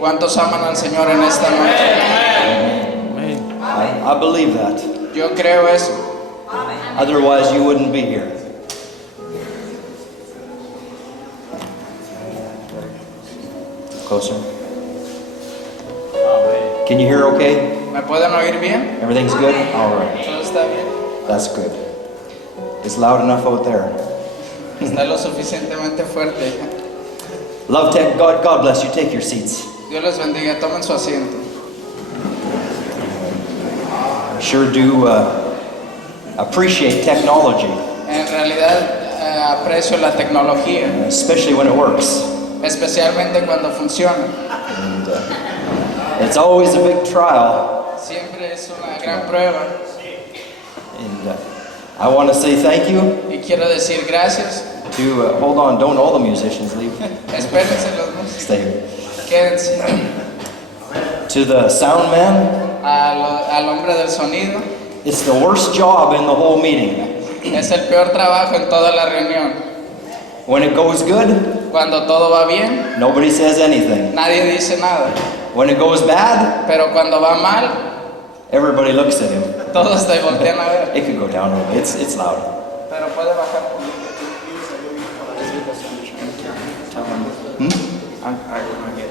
¿Cuántos aman al Señor en esta noche? I believe that. Yo creo eso. Otherwise, you wouldn't be here. Closer. Can you hear okay? ¿Me pueden oír bien? Everything's good? All right. ¿Todo está bien? That's good. It's loud enough out there. Está lo suficientemente fuerte. Love Tech, God bless you. Take your seats. Dios les bendiga. Tomen su asiento. I sure do appreciate technology, En realidad aprecio la tecnología, especially when it works. especialmente cuando funciona. And it's always a big trial. Siempre es una gran prueba. And I want to say thank you Y quiero decir gracias. to, hold on, don't all the musicians leave. Espérense los músicos. Stay here. Quédense. To the sound man, Al hombre del sonido. it's the worst job in the whole meeting. Es el peor trabajo en toda la reunión. When it goes good, Cuando todo va bien, nobody says anything. nadie dice nada. When it goes bad, Pero cuando va mal, everybody looks at him. todos te voltean a ver. It could go down a little bit. It's loud. Pero puede bajar un poquito. I'm gonna get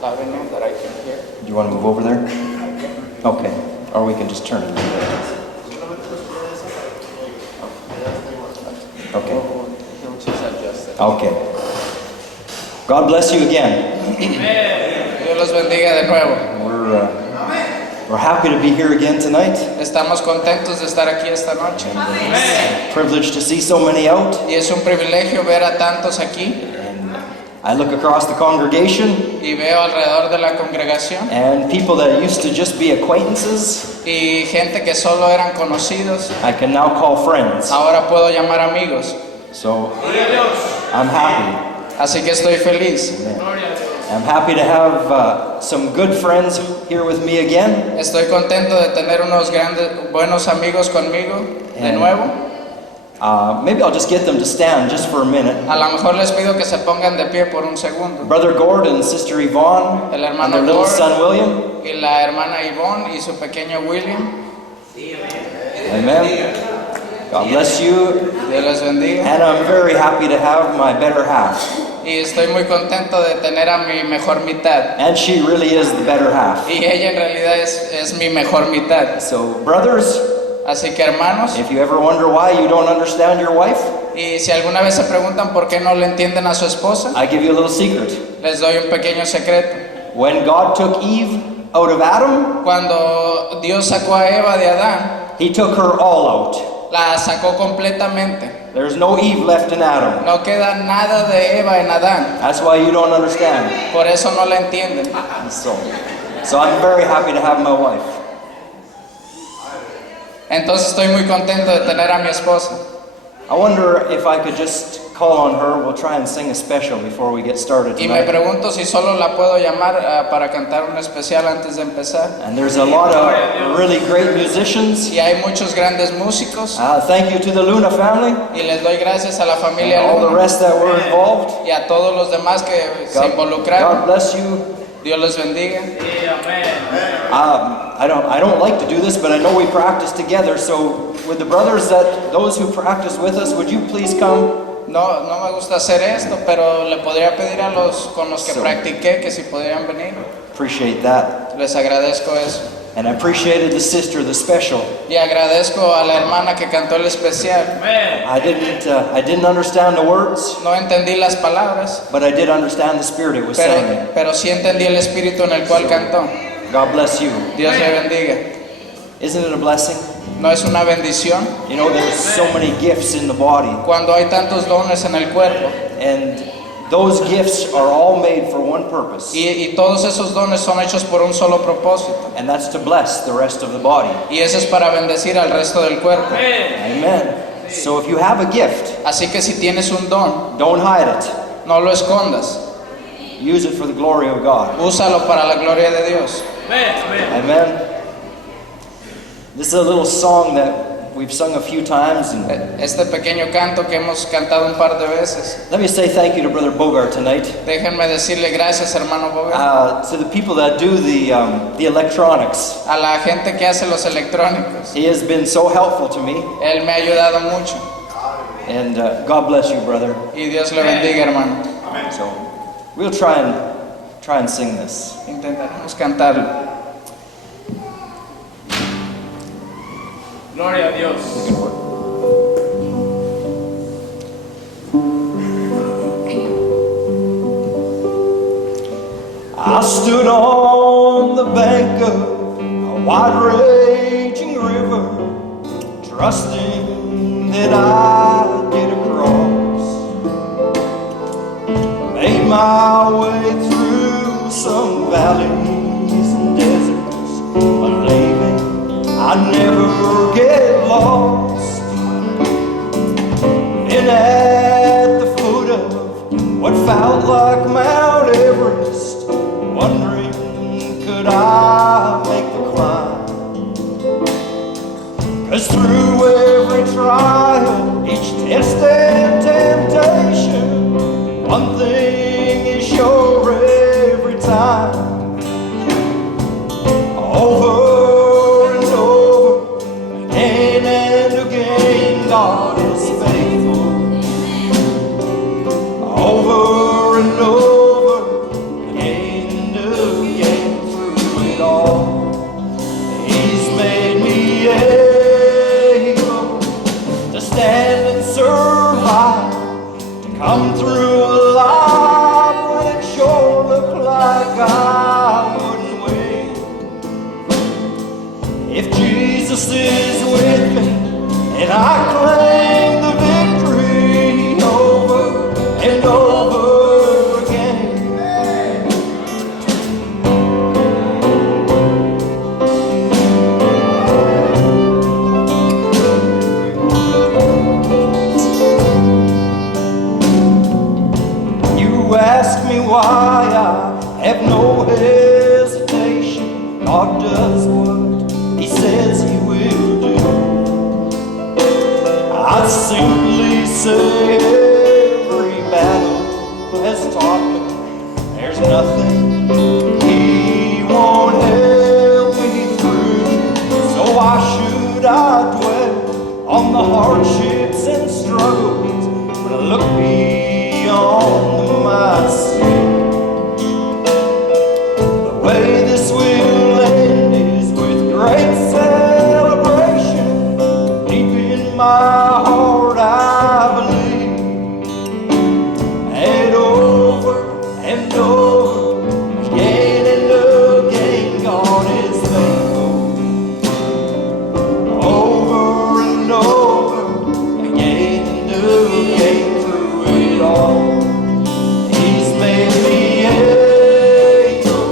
loud enough that I can hear. Do you want to move over there? Okay. Or we can just turn it a little bit. Okay. He'll just adjust it. Okay. God bless you again. Dios los bendiga de nuevo. We're happy to be here again tonight. Estamos contentos de estar aquí esta noche. Privileged to see so many out. Y es un privilegio ver a tantos aquí. I look across the congregation Y veo alrededor de la congregación. and people that used to just be acquaintances, Y gente que solo eran conocidos. I can now call friends. Ahora puedo llamar amigos. So I'm happy. Así que estoy feliz. I'm happy to have some good friends here with me again. Estoy contento de tener unos buenos amigos conmigo de nuevo. Maybe I'll just get them to stand just for a minute. A lo mejor les pido que se pongan de pie por un segundo. Brother Gord and Sister Yvonne El and hermano their little Gord son William. y la hermana Yvonne y su pequeño William. Amen. God bless you. Dios les bendiga. And I'm very happy to have my better half. Y estoy muy contento de tener a mi mejor mitad. And she really is the better half. Y ella en realidad es mi mejor mitad. So, brothers, Así que hermanos, if you ever wonder why you don't understand your wife, y si alguna vez se preguntan por qué no le entienden a su esposa, I give you a little secret. les doy un pequeño secreto. When God took Eve out of Adam, Cuando Dios sacó a Eva de Adán, He took her all out. la sacó completamente. There's no Eve left in Adam. No queda nada de Eva en Adán. That's why you don't understand. Por eso no la entienden. So I'm very happy to have my wife. Entonces estoy muy contento de tener a mi esposa. I wonder if I could just call on her. We'll try and sing a special before we get started Y me tonight. pregunto si solo la puedo llamar para cantar un especial antes de empezar. And there's a lot of really great musicians. Y hay muchos grandes músicos. Thank you to the Luna family Y les doy gracias a la and familia all the Luna rest that were involved. y a todos los demás que se God involucraron. bless you. Dios los bendiga. I don't like to do this, but I know we practice together. So, with the brothers those who practice with us, would you please come? No me gusta hacer esto, pero le podría pedir a los con los que practiqué que si podrían venir. Appreciate that, Les agradezco eso. and I appreciated the sister, the special. Y agradezco a la hermana que cantó el especial. I didn't understand the words, No entendí las palabras, but I did understand the spirit it was singing. pero sí entendí el espíritu en el cual cantó. God bless you. Dios le bendiga. Isn't it a blessing? ¿No es una bendición? You know, there's so many gifts in the body, Cuando hay tantos dones en el cuerpo and those gifts are all made for one purpose, y todos esos dones son hechos por un solo propósito. and that's to bless the rest of the body. Y eso es para bendecir al resto del cuerpo. Amen. So if you have a gift, Así que si tienes un don, don't hide it. no lo escondas. Use it for the glory of God. Úsalo para la gloria de Dios. Amen. This is a little song that we've sung a few times. And Este pequeño canto que hemos cantado un par de veces. let me say thank you to Brother Bogart tonight. Déjenme decirle gracias, hermano Bogart, To the people that do the electronics. a la gente que hace los electrónicos. He has been so helpful to me. Él me ha ayudado mucho. And God bless you, brother. Y Dios le bendiga, hermano. So we'll try and sing this. Intentaremos cantarlo. Gloria a Dios. I stood on the bank of a wide raging river, trusting that I'd get across. Made my way through some valleys and deserts, believing I'd never get lost. And at the foot of what felt like Mount Everest, wondering could I make the climb? 'Cause through every trial, each test and temptation, one thing is sure every time. Over and over, again and again, God is faithful. Over and over, again and again, through it all, He's made me able to stand and survive, to come through alive when it sure looked like I wouldn't win. If Jesus is with me, and I claim the victory over and over again. You ask me why I have no hesitation. God does what He says He will do. I simply say every battle has taught me there's nothing He won't help me through. So why should I dwell on the hardships and struggles when I look beyond my sin? The way this will end is with great celebration. Deep in my heart I believe, and over, again and again, God is faithful. Over and over, again and again, through it all, He's made me able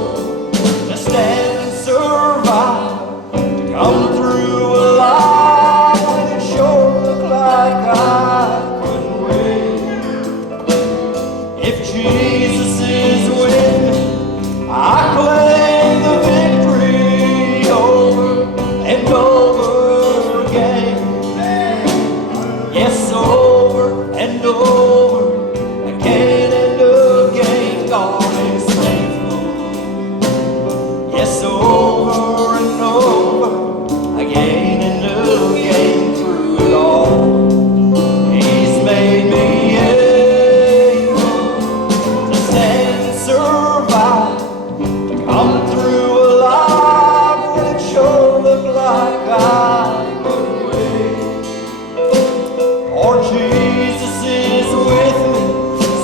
to stand and survive, to come through alive when it sure looked like I couldn't win. If Jesus is with me, I claim the victory over and over again. Yes, over and over, again and again, God is faithful. Yes, over and over, again and again, through it all, He's made me able to stand and survive, to come through alive when it sure looked like I couldn't win. For Jesus is with me,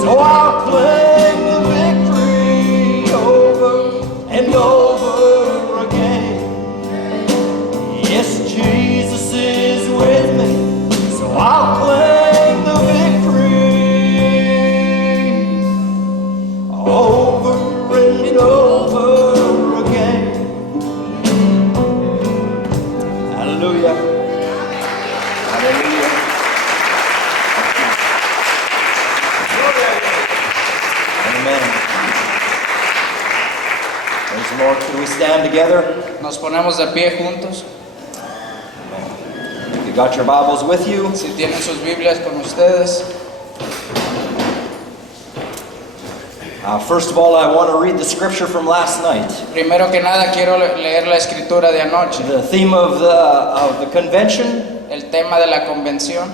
so I'll claim the victory over and over again. Yes, Jesus is with me, so I'll claim the victory over and over again. Hallelujah. Hallelujah. Amen. Praise the Lord. Can we stand together? Nos ponemos de pie juntos. Thank you, got your Bibles with you, Si tienen sus Biblias con ustedes, first of all, I want to read the scripture from last night. primero que nada quiero leer la escritura de anoche, The theme of the convention, el tema de la convención,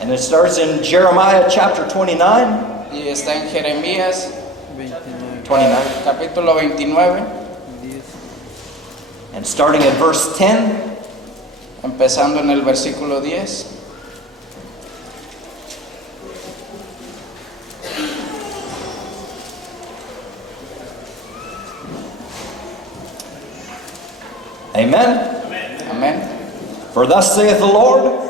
and it starts in Jeremiah chapter 29. y está en Jeremías 29. capítulo 29, And starting at verse 10. empezando en el versículo 10. Amen. Amén. For thus saith the Lord,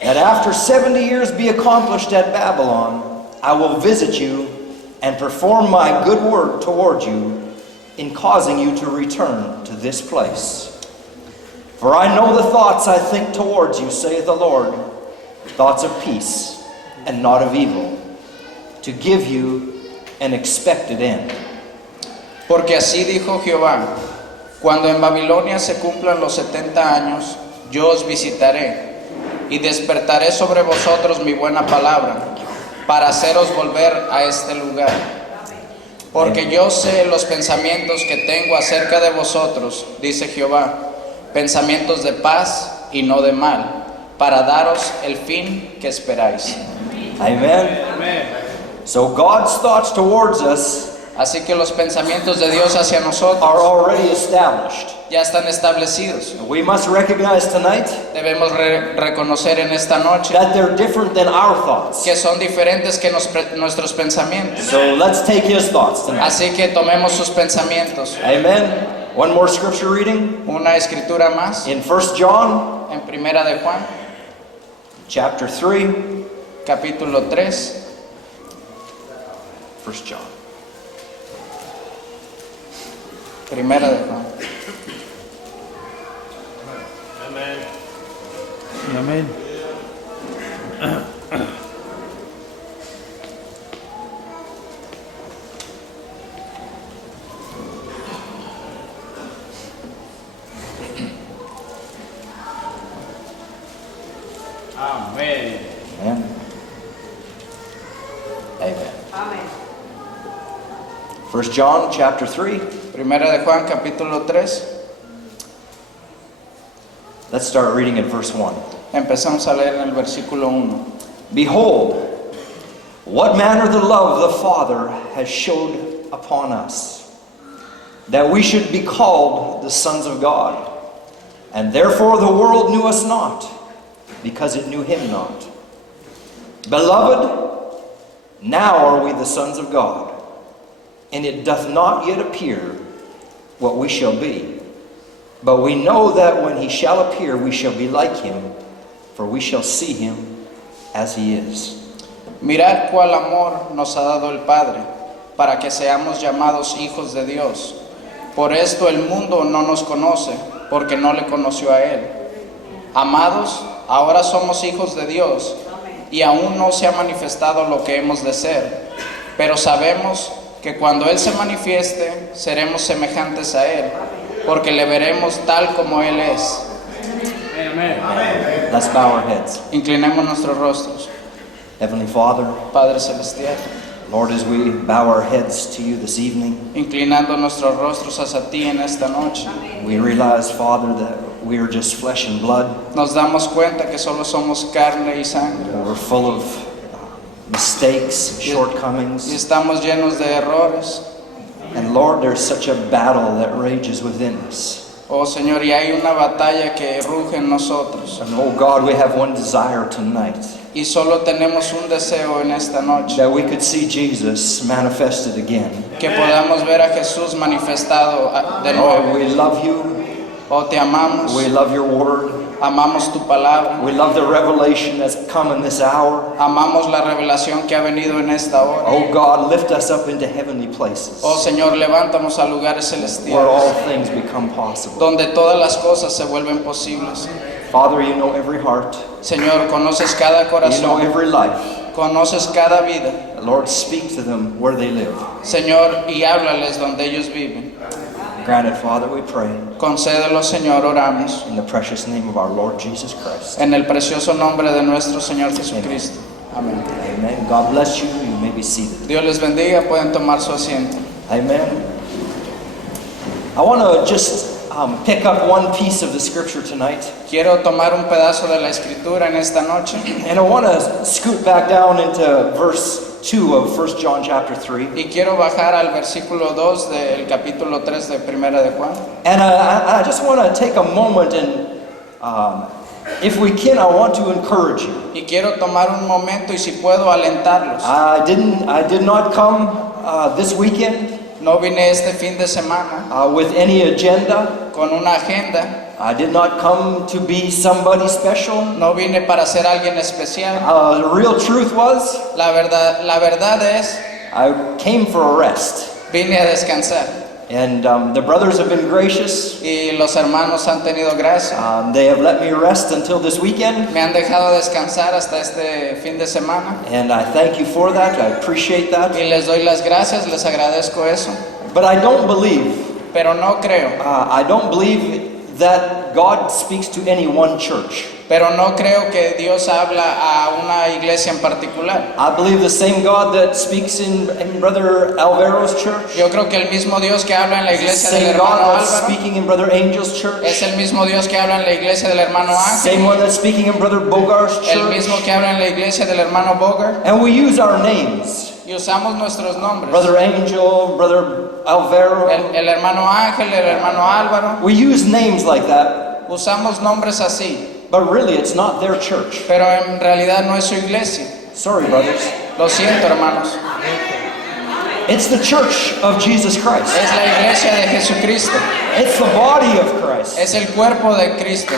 that after 70 years be accomplished at Babylon, I will visit you and perform my good word toward you in causing you to return to this place. For I know the thoughts I think towards you, saith the Lord, thoughts of peace and not of evil, to give you an expected end. Porque así dijo Jehová, cuando en Babilonia se cumplan los 70 años, yo os visitaré y despertaré sobre vosotros mi buena palabra, para haceros volver a este lugar. Porque yo sé los pensamientos que tengo acerca de vosotros, dice Jehová, pensamientos de paz y no de mal, para daros el fin que esperáis. Amen. So God's thoughts towards us Así que los pensamientos de Dios hacia nosotros are already established. ya están establecidos. We must recognize tonight Debemos reconocer en esta noche that they're different than our thoughts. que son diferentes que nuestros pensamientos. So let's take his thoughts tonight. Así que tomemos sus pensamientos. Amen. One more scripture reading Una escritura más in 1 John en Primera de Juan, chapter 3. capítulo 3. 1 John. Primera de Juan. Amén. Amén. Amen. Amen. Amen. 1 John chapter 3. Primera de Juan, capítulo 3. Let's start reading at verse 1. Empezamos a leer en el versículo 1. Behold, what manner the love the Father has showed upon us, that we should be called the sons of God. And therefore the world knew us not, because it knew him not. Beloved, now are we the sons of God, and it doth not yet appear what we shall be. But we know that when he shall appear, we shall be like him, for we shall see him as he is. Mirad cuál amor nos ha dado el Padre, para que seamos llamados hijos de Dios. Por esto el mundo no nos conoce, porque no le conoció a Él. Amados, ahora somos hijos de Dios, y aún no se ha manifestado lo que hemos de ser. Pero sabemos que cuando Él se manifieste, seremos semejantes a Él, porque le veremos tal como Él es. Let's bow our heads. Inclinemos nuestros rostros. Heavenly Father, Padre Celestial, Lord, as we bow our heads to you this evening, inclinando nuestros rostros hacia ti en esta noche, we realize, Father, that we are just flesh and blood. nos damos cuenta que solo somos carne y sangre, We're full of mistakes, y shortcomings. estamos llenos de errores. And Lord, there's such a battle that rages within us. Oh Señor, y hay una batalla que ruge en nosotros, And oh God, we have one desire tonight, y solo tenemos un deseo en esta noche, that we could see Jesus manifested again. que podamos ver a Jesús manifestado de Oh, nuevo. we love you. Oh, te amamos, We love your word. amamos tu palabra, We love the revelation that's come in this hour. amamos la revelación que ha venido en esta hora. Oh God, lift us up into heavenly places, Oh Señor, levántanos a lugares where all celestiales, things become possible. donde todas las cosas se vuelven posibles. Father, you know every heart. Señor, conoces cada You know corazón, every life. conoces cada vida, Lord, speak to them where they live. Señor, y háblales donde ellos viven. Grant it, Father, we pray, Concédelo, Señor, oramos, in the precious name of our Lord Jesus Christ. en el precioso nombre de nuestro Señor Jesucristo. Amén. Amen. God bless you. You may be seated. Dios les bendiga, pueden tomar su asiento. Amen. I want to just pick up one piece of the scripture tonight, Quiero tomar un pedazo de la escritura en esta noche and I want to scoot back down into verse 2 of 1 John chapter 3. y quiero bajar al versículo 2 del capítulo 3 de Primera de Juan. And I just want to take a moment and, if we can, I want to encourage you. Y quiero tomar un momento y si puedo alentarlos. I did not come this weekend No vine este fin de semana with any agenda. con una agenda. I did not come to be somebody special. No vine para ser alguien especial. The real truth was, La verdad es, I came for a rest. vine a descansar. And the brothers have been gracious. Y los hermanos han tenido gracia. They have let me rest until this weekend. Me han dejado descansar hasta este fin de semana. And I thank you for that. I appreciate that. Y les doy las gracias, les agradezco eso. But I don't believe, Pero no creo, that God speaks to any one church. pero no creo que Dios habla a una iglesia en particular. I believe the same God that speaks in Brother Alvaro's church, Yo creo que el mismo Dios que habla en la the iglesia del same hermano God that's Álvaro speaking in Brother Angel's church, es el mismo Dios que habla en la iglesia del hermano same Ángel, one that's speaking in Brother Bogar's el mismo church. que habla en la iglesia del hermano Bogart. And we use our names. Y usamos nuestros nombres. Brother Angel, Brother Alvaro. El hermano Ángel, el hermano Álvaro. We use names like that, Usamos nombres así, but really it's not their church. pero en realidad no es su iglesia. Sorry, brothers. Lo siento, hermanos. It's the church of Jesus Christ. Es la iglesia de Jesucristo. It's the body of Christ. Es el cuerpo de Cristo.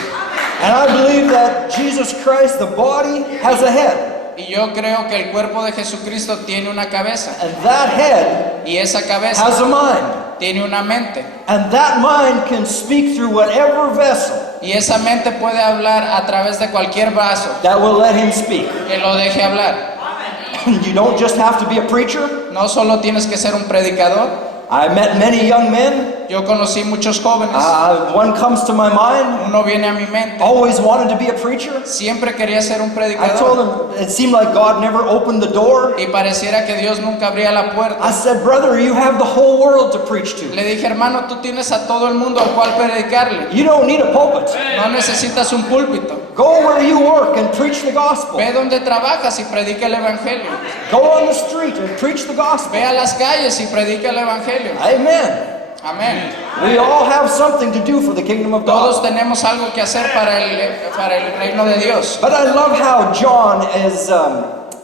And I believe that Jesus Christ, the body, has a head. Y yo creo que el cuerpo de Jesucristo tiene una cabeza. And that head Y esa cabeza has a mind. tiene una mente. And that mind can speak through whatever vessel Y esa mente puede hablar a través de cualquier vaso that will let him speak. que lo deje hablar. You don't just have to be a preacher. No solo tienes que ser un predicador. I met many young men. Yo conocí muchos jóvenes. One comes to my mind, Uno viene a mi mente. always wanted to be a preacher. Siempre quería ser un I told predicador. him it seemed like God never opened the door. Y pareciera que Dios nunca abría la puerta. I said, brother, you have the whole world to preach to. Le dije, hermano, tú tienes a todo el mundo al cual predicarle. You don't need a pulpit. No necesitas un púlpito. Go where you work and preach the gospel. Ve donde trabajas y predica el evangelio. Go on the street and preach the gospel. Ve a las calles y predica el evangelio. Amen. Amén. We all have something to do for the kingdom of Todos God. tenemos algo que hacer para el reino de Dios. But I love how John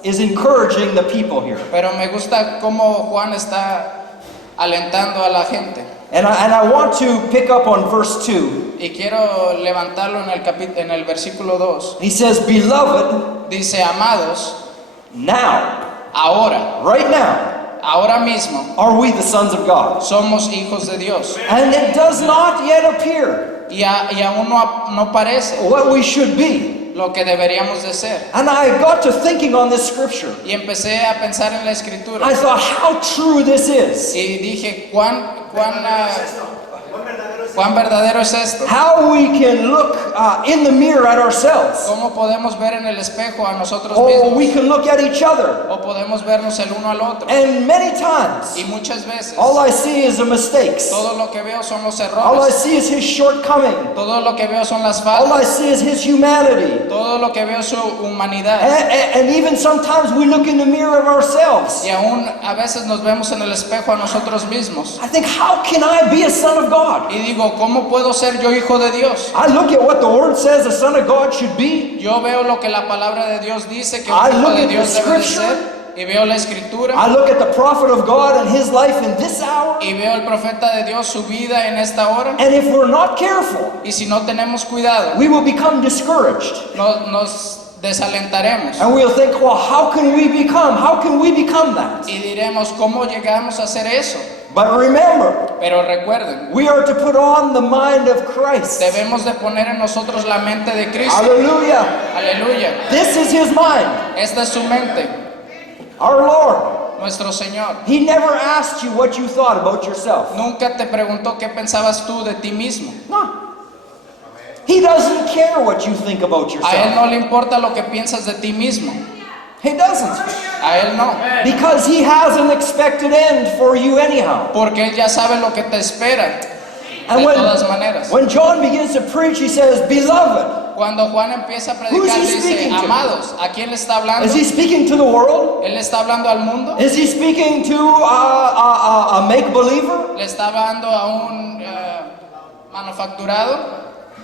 is encouraging the people here. Pero me gusta cómo Juan está alentando a la gente. And I want to pick up on verse 2. Y quiero levantarlo en el versículo 2. He says, beloved, Dice, amados, now, ahora, right now, ahora mismo, are we the sons of God. somos hijos de Dios. And it does not yet appear Y aún no parece what we should be. lo que deberíamos de ser. And I got to thinking on this scripture. Y empecé a pensar en la escritura. I thought how true this is. Y dije, cuán verdadero es esto. How we can look in the mirror at ourselves. ¿Cómo podemos ver en el espejo a nosotros Or we mismos? can look at each other. O podemos vernos el uno al otro. And many times, Y muchas veces, all I see is the mistakes. todo lo que veo son los All I errores. see is his shortcoming. Todo lo que veo son las All I faltas. see is his humanity. Todo lo que veo es su humanidad. And even sometimes we look in the mirror of ourselves. Y aún a veces nos vemos en el espejo a nosotros mismos. I think, how can I be a son of God? Y digo, ¿cómo puedo ser yo hijo de Dios? I look at what the word says a son of God should be. Yo veo lo que la palabra de Dios dice que un I hijo look de at the Dios debe de scripture. ser. Y veo la escritura. I look at the prophet of God and his life in this hour. Y veo el profeta de Dios su vida en esta hora. And if we're not careful, Y si no tenemos cuidado, we will become discouraged. nos desalentaremos. And we'll think, well, how can we become that? Y diremos, ¿cómo llegamos a hacer eso? But remember, Pero recuerden, we are to put on the mind of Christ. debemos de poner en nosotros la mente de Cristo. Hallelujah. Aleluya. This is his mind. Esta es su mente. Our Lord, nuestro Señor, He never asked you what you thought about yourself. nunca te preguntó qué pensabas tú de ti mismo. No. He doesn't care what you think about A Él yourself. no le importa lo que piensas de ti mismo. He doesn't. A Él no. Because He has an expected end for you anyhow. Porque Él ya sabe lo que te espera. And De todas maneras. when John begins to preach, he says, Beloved. Cuando Juan empieza a Who is predicar, he dice, speaking to? amados, ¿a quién le está hablando? Is he speaking to the world? ¿Él le está hablando al mundo? Is he speaking to a make-believer? ¿Le está hablando a un manufacturado?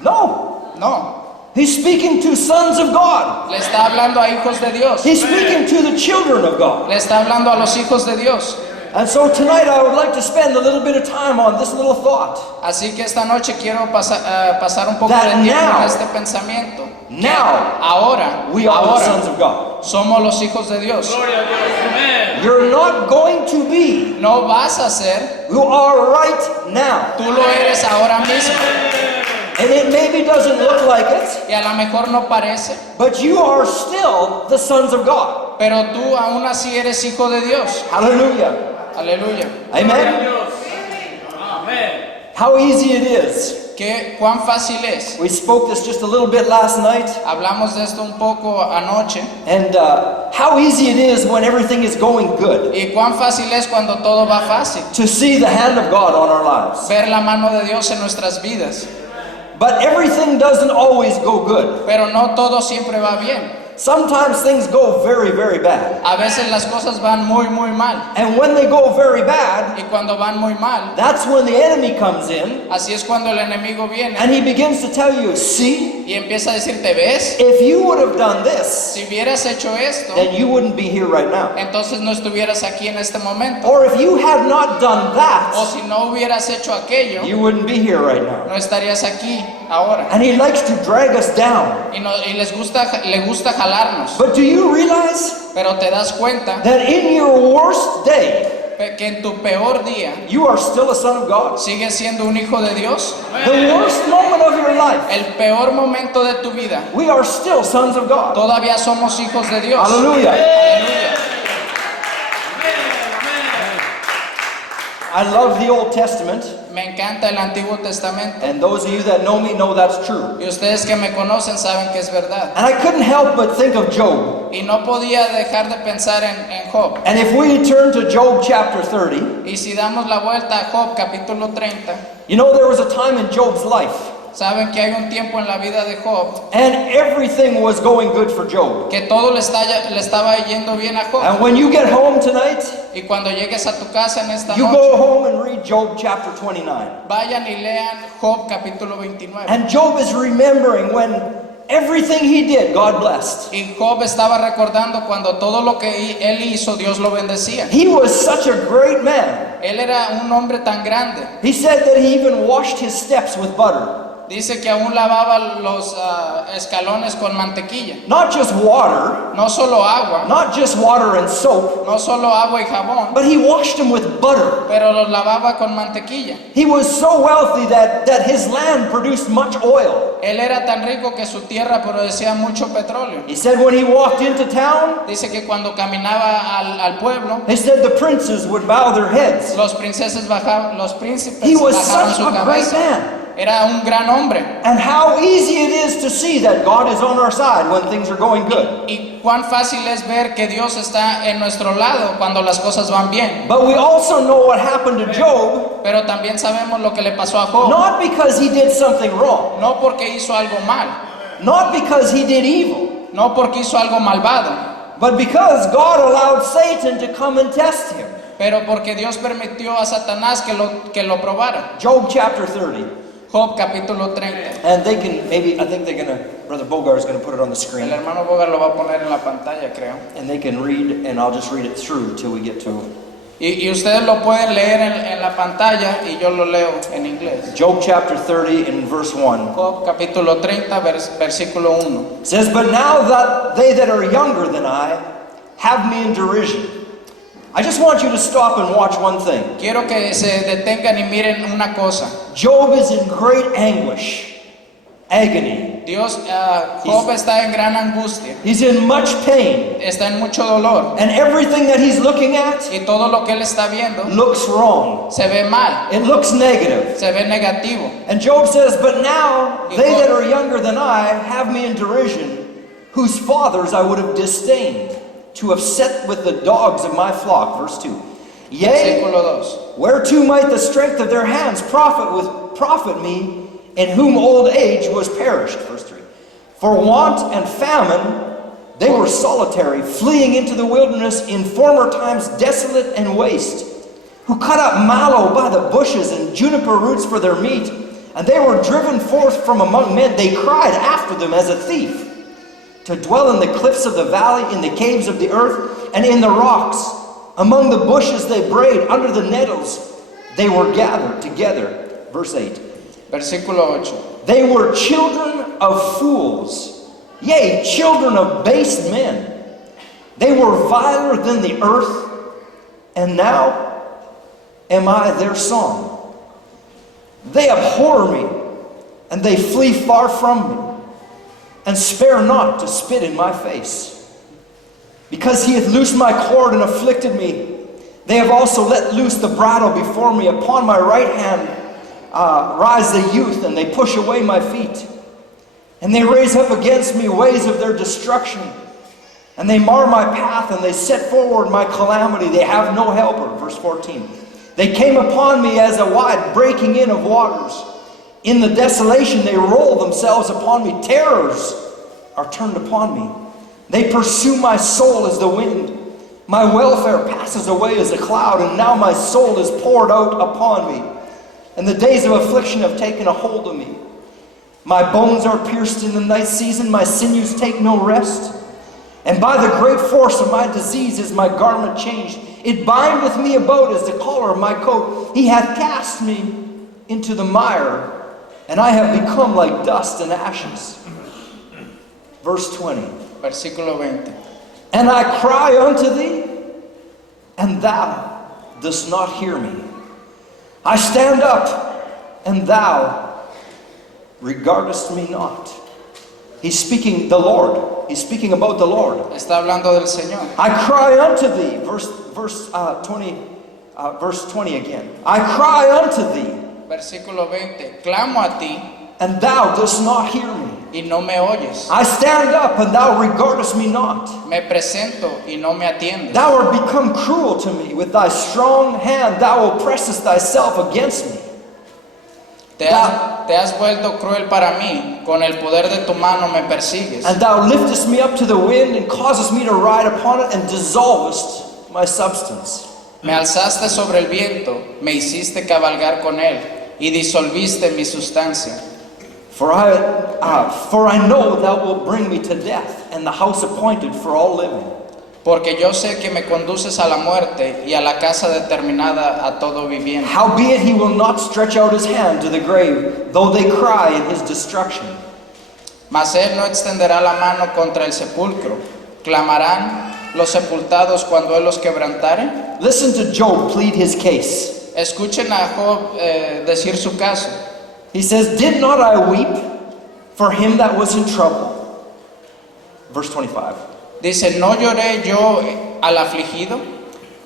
No. No. He's speaking to sons of God. Le está hablando a hijos de Dios. He's speaking to the children of God. Le está hablando a los hijos de Dios. And so tonight I would like to spend a little bit of time on this little thought. Así que esta noche quiero pasar un poco That de tiempo now- en este pensamiento. Now Ahora, we are the ahora sons of God. somos los hijos de Dios. You're not going to be. No vas a ser, You are right now. tú lo eres ahora mismo. And it maybe doesn't look like it, Y a lo mejor no parece, but you are still the sons of God. pero tú aún así eres hijo de Dios. Hallelujah. Aleluya. Amen. How easy it is. Cuán fácil es. We spoke this just a little bit last night. Hablamos de esto un poco anoche. And how easy it is when everything is going good Y cuán fácil es cuando todo va fácil. to see the hand of God on our lives. Ver la mano de Dios en nuestras vidas. But everything doesn't always go good. Pero no todo siempre va bien. Sometimes things go very, very bad. A veces las cosas van muy, muy mal. And when they go very bad, Y cuando van muy mal, that's when the enemy comes in así es cuando el enemigo viene and he begins to tell you, see, y empieza a decirte, ¿ves? if you would have done this, Si hubieras hecho esto, then you wouldn't be here right now. entonces no estuvieras aquí en este momento. Or if you had not done O that, si no hubieras hecho aquello, you wouldn't be here right now. no estarías aquí ahora. And he likes to drag us down. Y le gusta jalarnos. But do you realize Pero te das cuenta that in your worst day, que en tu peor día you are still a son of God? sigues siendo un hijo de Dios. The worst moment of your life, El peor momento de tu vida, we are still sons of God. todavía somos hijos de Dios. Hallelujah. Aleluya. I love the Old Testament, Me encanta el Antiguo Testamento. and those of you that know me know that's true. Y ustedes que me conocen saben que es verdad. And I couldn't help but think of Job. Y no podía dejar de pensar en Job. And if we turn to Job chapter 30, Y si damos la vuelta a Job capítulo 30, you know there was a time in Job's life, saben que hay un tiempo en la vida de Job and everything was going good for Job. que todo le estaba yendo bien a Job. And when you get home tonight, Y cuando llegues a tu casa en esta you noche, go home and read Job chapter 29. vayan y lean Job capítulo 29. And Job is remembering when everything he did, God blessed. Y Job estaba recordando cuando todo lo que él hizo, Dios lo bendecía. He was such a great man. Él era un hombre tan grande. He said that he even washed his steps with butter. Dice que aún lavaba los escalones con mantequilla. Not just water, No solo agua, not just water and soap, no solo agua y jabón, but he washed them with butter. pero los lavaba con mantequilla. He was so wealthy that his land produced much oil. Él era tan rico que su tierra producía mucho petróleo. He said when he walked into town, Dice que cuando caminaba al pueblo, he said the princes would bow their heads. los príncipes bajaban He was bajaban such su a great cabeza. man. Era un gran hombre. And how easy it is to see that God is on our side when things are going good. Y cuán fácil es ver que Dios está en nuestro lado cuando las cosas van bien. But we also know what happened to Job, Pero también sabemos lo que le pasó a Job. not because he did something wrong, No porque hizo algo mal, not because he did evil, no porque hizo algo malvado, but because God allowed Satan to come and test him. pero porque Dios permitió a Satanás que lo probara. Job chapter 30. Job capítulo 30. And they can maybe, I think they're going to, Brother Bogar is going to put it on the El screen. hermano Bogar lo va a poner en la pantalla, creo. And they can read, and I'll just read it through till we get to Y ustedes lo pueden leer en la pantalla y yo lo leo en inglés. Job chapter 30 and verse 1. Job capítulo 30, versículo 1. It says, but now that they that are younger than I have me in derision. I just want you to stop and watch one thing. Quiero que se detengan y miren una cosa. Job is in great anguish. agony. Job está en gran angustia, He's in much pain. está en mucho dolor, And everything that he's looking at y todo lo que él está viendo looks wrong. se ve mal, It looks negative. se ve negativo. And Job says, but now they that are younger than I have me in derision, whose fathers I would have disdained, to have set with the dogs of my flock. Verse 2. Yea, Versículo 2. whereto might the strength of their hands profit me, in whom old age was perished. Verse 3. For want and famine they were solitary, fleeing into the wilderness in former times desolate and waste, who cut up mallow by the bushes and juniper roots for their meat, and they were driven forth from among men. They cried after them as a thief, to dwell in the cliffs of the valley, in the caves of the earth, and in the rocks. Among the bushes they brayed, under the nettles they were gathered together. Verse 8. Versículo 8. They were children of fools, yea, children of base men. They were viler than the earth, and now am I their song. They abhor me, and they flee far from me, and spare not to spit in my face. Because he hath loosed my cord and afflicted me, they have also let loose the bridle before me. Upon my right hand rise the youth, and they push away my feet. And they raise up against me ways of their destruction. And they mar my path, and they set forward my calamity. They have no helper. Verse 14. They came upon me as a wide breaking in of waters. In the desolation they roll themselves upon me. Terrors are turned upon me. They pursue my soul as the wind. My welfare passes away as a cloud, and now my soul is poured out upon me. And the days of affliction have taken a hold of me. My bones are pierced in the night season, my sinews take no rest. And by the great force of my disease is my garment changed. It bindeth me about as the collar of my coat. He hath cast me into the mire, and I have become like dust and ashes. Verse 20. Versículo 20. And I cry unto thee, and thou dost not hear me. I stand up, and thou regardest me not. He's speaking the Lord. He's speaking about the Lord. Está hablando del Señor. I cry unto thee, verse 20 again. I cry unto thee, Versículo 20. Clamo a ti and thou dost not hear me. y no me oyes. I stand up, and thou regardest me not. Me presento y no me atiendes. Thou art become cruel to me. With thy strong hand thou oppressest thyself against me. Te has vuelto cruel para mí. Con el poder de tu mano me persigues. And thou liftest me up to the wind, and causest me to ride upon it, and dissolvest my substance. Me alzaste sobre el viento, me hiciste cabalgar con él y disolviste mi sustancia. For I know thou wilt bring me to death, and the house appointed for all living. Porque yo sé que me conduces a la muerte y a la casa determinada a todo viviente. Howbeit he will not stretch out his hand to the grave, though they cry in his destruction. Mas él no extenderá la mano contra el sepulcro. ¿Clamarán los sepultados cuando él los quebrantare? Listen to Job plead his case. Escuchen a Job decir su caso. He says, did not I weep for him that was in trouble? Verse 25. Dice, ¿no lloré yo al afligido?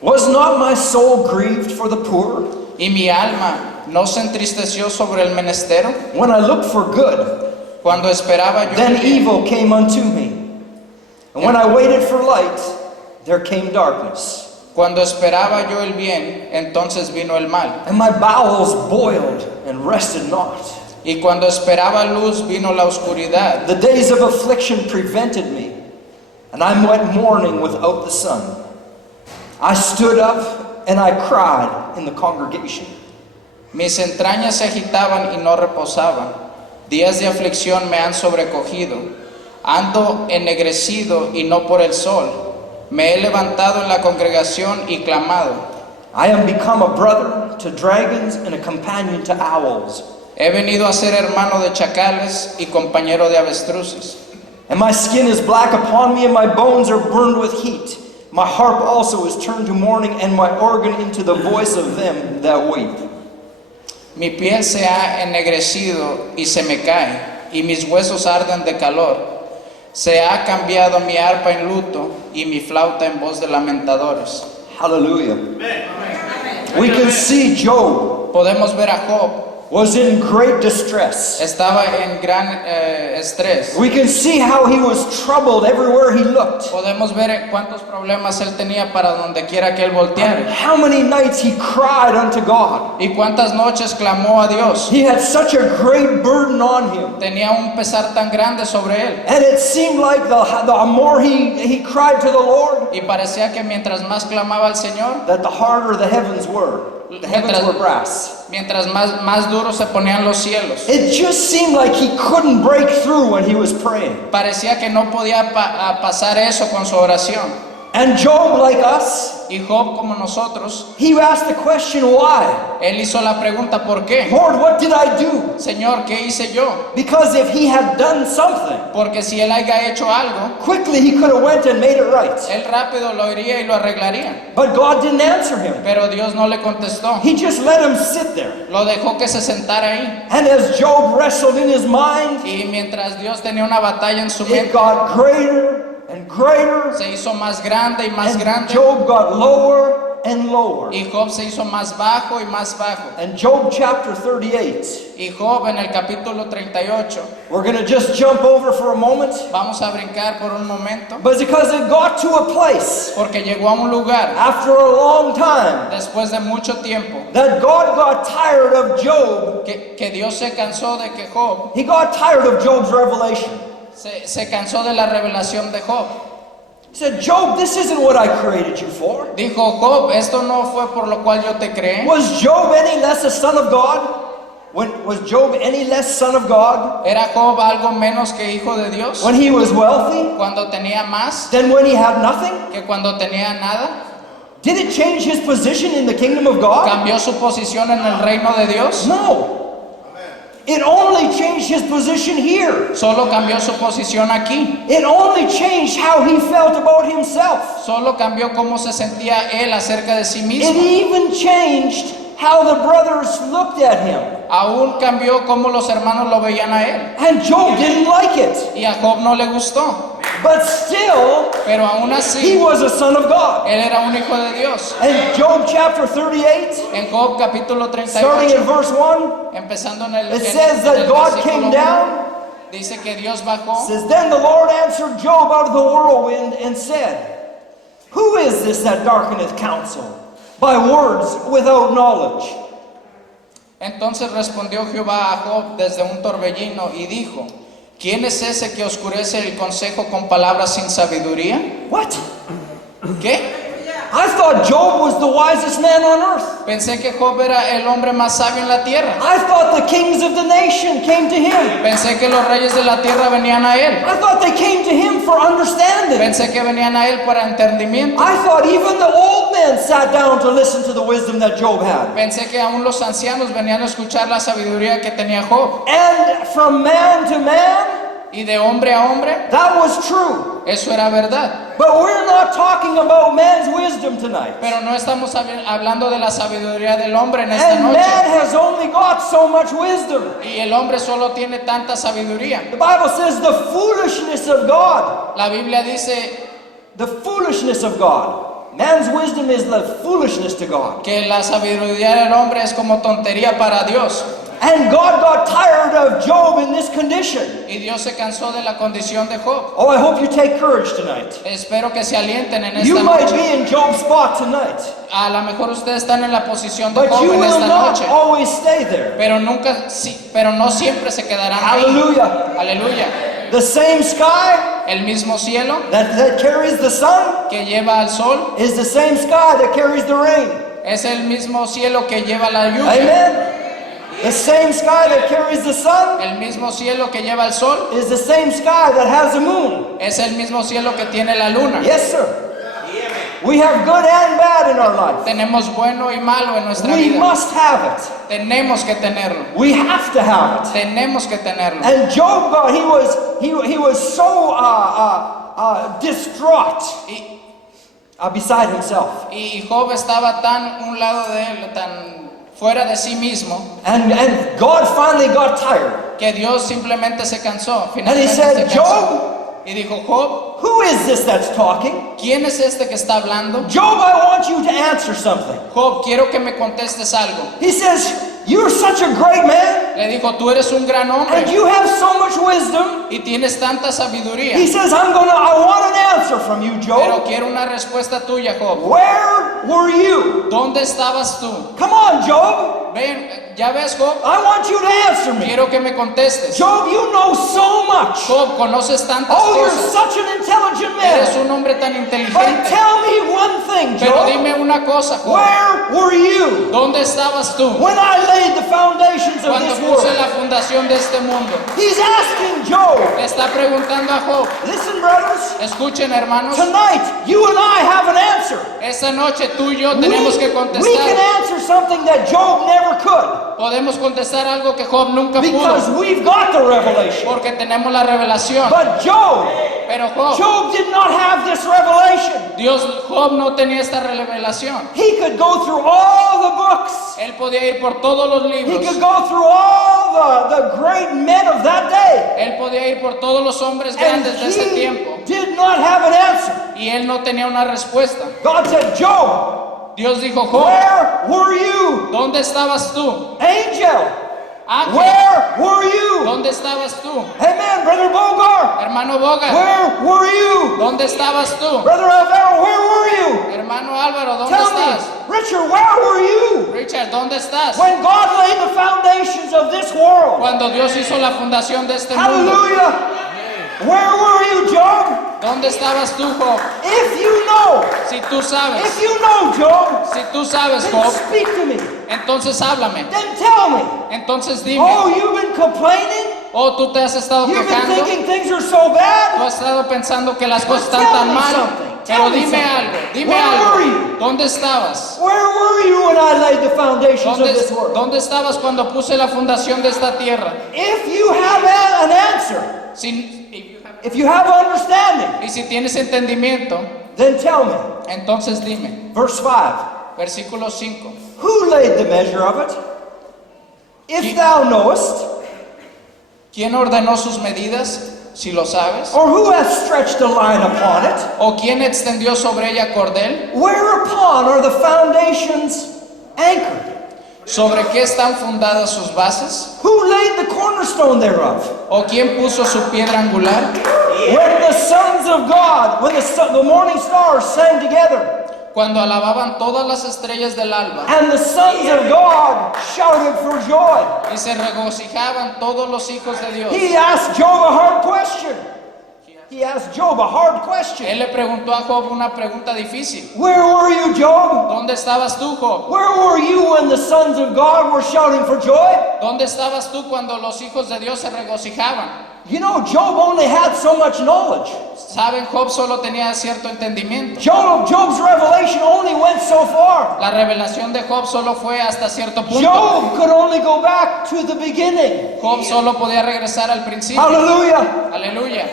Was not my soul grieved for the poor? ¿Y mi alma no se entristeció sobre el menestero? When I looked for good, Cuando esperaba yo then el bien, evil came unto me. And when I waited for light, there came darkness. cuando esperaba yo el bien, entonces vino el mal. And my bowels boiled and rested not. Y cuando esperaba luz, vino la oscuridad. The days of affliction prevented me, and I went mourning without the sun. I stood up and I cried in the congregation. Mis entrañas se agitaban y no reposaban. Días de aflicción me han sobrecogido. Ando ennegrecido y no por el sol. Me he levantado en la congregación y clamado. I am become a brother to dragons and a companion to owls. He venido a ser hermano de chacales y compañero de avestruces. And my skin is black upon me, and my bones are burned with heat. My harp also is turned to mourning, and my organ into the voice of them that weep. Mi piel se ha ennegrecido y se me cae. y mis huesos arden de calor. Se ha cambiado mi arpa en luto y mi flauta en voz de lamentadores. Hallelujah. We can see Job Podemos ver a Job, was in great distress. estaba en gran estrés. We can see how he was troubled everywhere he looked. Podemos ver cuántos problemas él tenía para donde quiera que él volteara. How many nights he cried unto God. Y cuántas noches clamó a Dios. He had such a great burden on him. Tenía un pesar tan grande sobre él. And it seemed like the more he cried to the Lord, Y parecía que mientras más clamaba al Señor, that the harder the heavens were. The heavens were brass. mientras más duros se ponían los cielos. It just seemed like he couldn't break through when he was praying. Parecía que no podía pasar eso con su oración. And Job, like us, Y Job, como nosotros, he asked the question, why? él hizo la pregunta, ¿por qué? Lord, what did I do? Señor, ¿qué hice yo? Because if he had done something, Porque si él haya hecho algo, quickly he could have went and made it right. él rápido lo iría y lo arreglaría. But God didn't answer him. Pero Dios no le contestó. He just let him sit there. Lo dejó que se sentara ahí. And as Job wrestled in his mind, Y mientras Dios tenía una batalla en su it mente, got greater and greater. se hizo más grande y más And grande. Job got lower and lower. Y Job se hizo más bajo y más bajo. And Job chapter 38, Y Job en el capítulo 38, we're going to just jump over for a moment. vamos a brincar por un momento, But it's because it got to a place porque llegó a un lugar after a long time después de mucho tiempo that God got tired of Job. que Dios se cansó de que Job, He got tired of Job's revelation. se cansó de la revelación de Job. He said, Job, this isn't what I created you for. Dijo Job, esto no fue por lo cual yo te creé. Was Job any less a son of God? Was Job any less son of God ¿Era Job algo menos que hijo de Dios when he was wealthy cuando tenía más than when he had nothing? que cuando tenía nada? Did it change his position in the kingdom of God? ¿Cambió su posición en el reino de Dios? No. It only changed his position here. Solo cambió su posición aquí. It only changed how he felt about himself. Solo cambió cómo se sentía él acerca de sí It mismo. even changed how the brothers looked at him. Aún cambió cómo los hermanos lo veían a él. And Job didn't like it. Y a Job no le gustó. But still, Pero aún he así, was a son of God. él era un hijo de Dios. And Job chapter 38, En Job capítulo starting in 38, verse 1, empezando en el, it en- says en that el God versículo came 1, down. dice que Dios bajó. It says, Then the Lord answered Job out of the whirlwind and said, Who is this that darkeneth counsel by words without knowledge? Entonces respondió Jehová a Job desde un torbellino y dijo, ¿quién es ese que oscurece el consejo con palabras sin sabiduría? What? ¿Qué? I thought Job was the wisest man on earth. Pensé que Job era el hombre más sabio en la tierra. I thought the kings of the nation came to him. Pensé que los reyes de la tierra venían a él. I thought they came to him for understanding. Pensé que venían a él para entendimiento. I thought even the old men sat down to listen to the wisdom that Job had. Pensé que aún los ancianos venían a escuchar la sabiduría que tenía Job. And from man to man, Y de hombre a hombre, that was true. eso era verdad. But we're not talking about man's wisdom tonight. Pero no estamos hablando de la sabiduría del hombre en esta And man noche. has only got so much wisdom. Y el hombre solo tiene tanta sabiduría. The Bible says the foolishness of God. La Biblia dice The foolishness of God. Man's wisdom is the foolishness to God. que la sabiduría del hombre es como tontería para Dios. And God got tired of Job in this condition. Y Dios se cansó de la condición de Job. Oh, I hope you take courage tonight. Espero que se alienten en You esta might noche. be in Job's spot tonight, A lo mejor ustedes están en la posición de but Job you en will esta not noche. always stay there. Pero pero no siempre se quedarán ahí. Hallelujah. Aleluya. The same sky El mismo cielo that carries the sun que lleva al sol is the same sky that carries the rain. es el mismo cielo que lleva la lluvia. Amen. The same sky that carries the sun El mismo cielo que lleva el sol is the same sky that has the moon. es el mismo cielo que tiene la luna. Yes, sir. We have good and bad in our life. Tenemos bueno y malo en nuestra We vida. must have it. Tenemos que tenerlo. We have to have it. Tenemos que tenerlo. And Job, he was so distraught, Y, beside himself. y Job estaba tan un lado de él, tan fuera de sí mismo, And God finally got tired. que Dios simplemente se cansó. And he Finalmente said, se cansó. Job, Y dijo, Job, who is this that's talking? ¿quién es este que está hablando? Job, I want you to answer something. Job, quiero que me contestes algo. He says, you're such a great man, Le dijo, tú eres un gran and hombre you have so much wisdom. y tienes tanta sabiduría. He says, I want an answer from you, Pero Job. quiero una respuesta tuya, Job. Where were you? ¿Dónde estabas tú? Come on, Job. Ven, ya ves, Job, I want you to answer me. quiero que me contestes. Job, you know so much. Job, conoces tantas Oh, you're cosas. such an intelligent Eres man. un hombre tan But inteligente. tell me one thing, Pero Job. dime una cosa, Job. Where were you ¿Dónde estabas tú when I laid the foundations of cuando this puse world? la fundación de este mundo? He's asking Job. Le está preguntando a Job. Listen, brothers. Escuchen, hermanos. Tonight, you and I have an answer. Esta noche tú y yo tenemos que We can contestar. answer something that Job never could Podemos contestar algo que Job nunca because pudo. we've got the revelation. Porque tenemos la revelación. But Job Pero Job, did not have this revelation. Job no tenía esta revelación. He could go through all the books. Él podía ir por todos los He libros. could go through all the great men of that day. Él podía ir por todos los hombres And grandes de ese he tiempo. did not have an answer. Y él no tenía una respuesta. God said, Job, Dios dijo, Job, where were you? ¿dónde estabas tú? Angel, Ángel, where were you? ¿dónde estabas tú? Amen, Brother Bogart. Hermano Boga, Where were you? ¿dónde estabas tú? Brother Alvaro, where were you? Hermano Álvaro, ¿dónde Tell estás? me, Richard, where were you? Richard, ¿dónde estás? When God laid the foundations of this world. Cuando Dios hizo la fundación de este mundo. Hallelujah. Where were you, Job? ¿Dónde estabas tú, Job? If you know, Si tú sabes, if you know, Job, si tú sabes, then Job, speak to me. entonces háblame. Then tell me. Entonces dime, Oh, you've been complaining? oh, tú te has estado You've been quejando, thinking things are so tú bad? has estado pensando que las cosas Tell están tan me mal, something. pero Tell me dime something. algo, dime Where algo. were you? ¿Dónde estabas? Where were you when I laid the foundations of ¿Dónde, this world? ¿Dónde estabas cuando puse la fundación de esta tierra? If you have an answer, if you have understanding, Y si tienes entendimiento, then tell me. entonces dime. Verse 5. Versículo 5. Who laid the measure of it? If thou knowest, ¿Quién ordenó sus medidas, si lo sabes? or who hath stretched a line upon it? ¿O quién extendió sobre ella cordel? Whereupon are the foundations anchored? ¿Sobre qué están fundadas sus bases? Who laid the cornerstone thereof? ¿O quién puso su piedra angular? When the sons of God, when the morning stars sang together, Cuando alababan todas las estrellas del alba and the sons of God shouted for joy. y se regocijaban todos los hijos de Dios. He asked Job a hard question. He asked Job a hard question. Él le preguntó a Job una pregunta difícil. Where were you, Job? ¿Dónde estabas tú, Job? Where were you when the sons of God were shouting for joy? ¿Dónde estabas tú cuando los hijos de Dios se regocijaban? You know, Job only had so much knowledge. Saben, Job solo tenía cierto entendimiento. Job's revelation only went so far. La revelación de Job solo fue hasta cierto punto. Job could only go back to the beginning. Job solo podía regresar al principio. Hallelujah. Aleluya.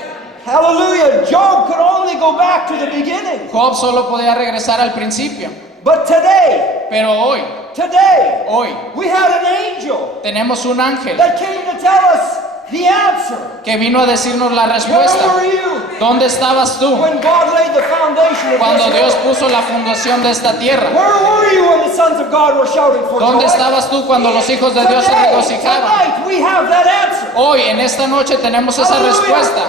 Hallelujah. Job could only go back to the beginning. Job solo podía regresar al principio. But today, Pero hoy, we had an angel tenemos un ángel that came to tell us the answer. que vino a decirnos la Where respuesta. were you ¿Dónde estabas tú when God laid the foundation of cuando this Dios world? puso la fundación de esta tierra? Where were you when the sons of God were shouting for ¿Dónde joy? estabas tú cuando los hijos de Dios se regocijaban? Tonight we have that answer. Hoy, en esta noche, tenemos esa Hallelujah. respuesta.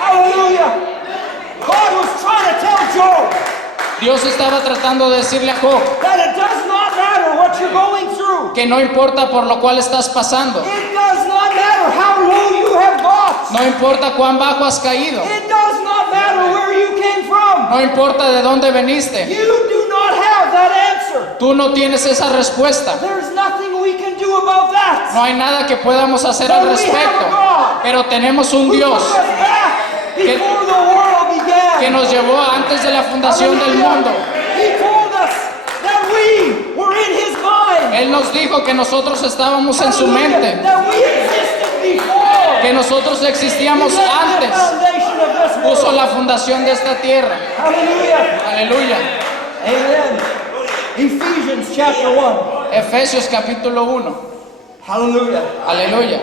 Hallelujah. God was trying to tell Job Dios estaba tratando de decirle a Job that it does not matter what you're going through. que no importa por lo cual estás pasando, It does not matter how low you have got. no importa cuán bajo has caído, It does not matter where you came from. no importa de dónde veniste, You do not have that answer. tú no tienes esa respuesta. There's nothing we can do about that. No hay nada que podamos hacer al respecto, pero tenemos un Who Dios took us back before the world began. que nos llevó antes de la fundación del mundo. He told us that we were in His mind. Él nos dijo que nosotros estábamos en su mente, That we existed before. que nosotros existíamos He laid the antes, foundation of this puso world. la fundación de esta tierra. Hallelujah. Aleluya. Amen. Ephesians chapter 1. Efesios capítulo 1. Hallelujah. Aleluya.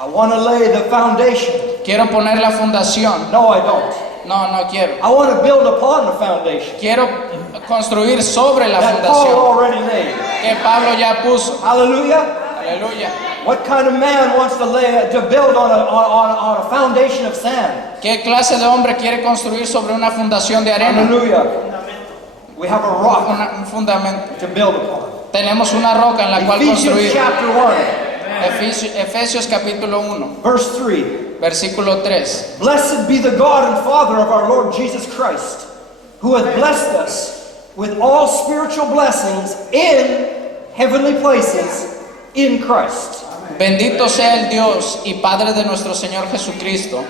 I want to lay the foundation. Quiero poner la fundación. No, I don't. No quiero. I want to build upon the foundation Quiero construir sobre la that Paul fundación already laid. que Pablo ya puso. Hallelujah. Aleluya. What kind of man wants to build on a foundation of sand? ¿Qué clase de hombre quiere construir sobre una fundación de arena? Hallelujah. We have a rock Un fundamento. to build upon. Tenemos una roca en la cual Ephesians construir. chapter 1, Efesios capítulo 1, verse 3. versículo 3. Blessed be the God and Father of our Lord Jesus Christ, who hath blessed us with all spiritual blessings in heavenly places in Christ. Bendito sea el Dios y Padre de nuestro Señor Jesucristo,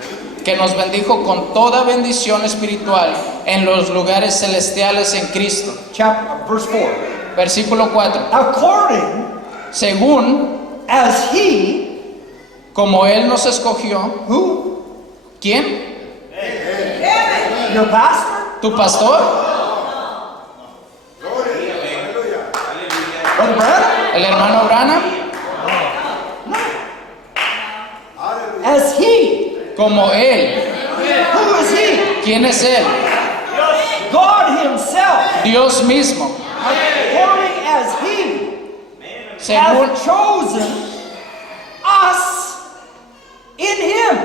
que nos bendijo con toda bendición espiritual en los lugares celestiales en Cristo. Verse 4. Versículo 4. According Según as he, como Él nos escogió, who? ¿quién? Your pastor? ¿Tu pastor? Brother Branham? ¿El hermano Branham? As he. Como Él. Who is he? ¿Quién es Él? God himself. Dios mismo. According as he Según, hath chosen us in him.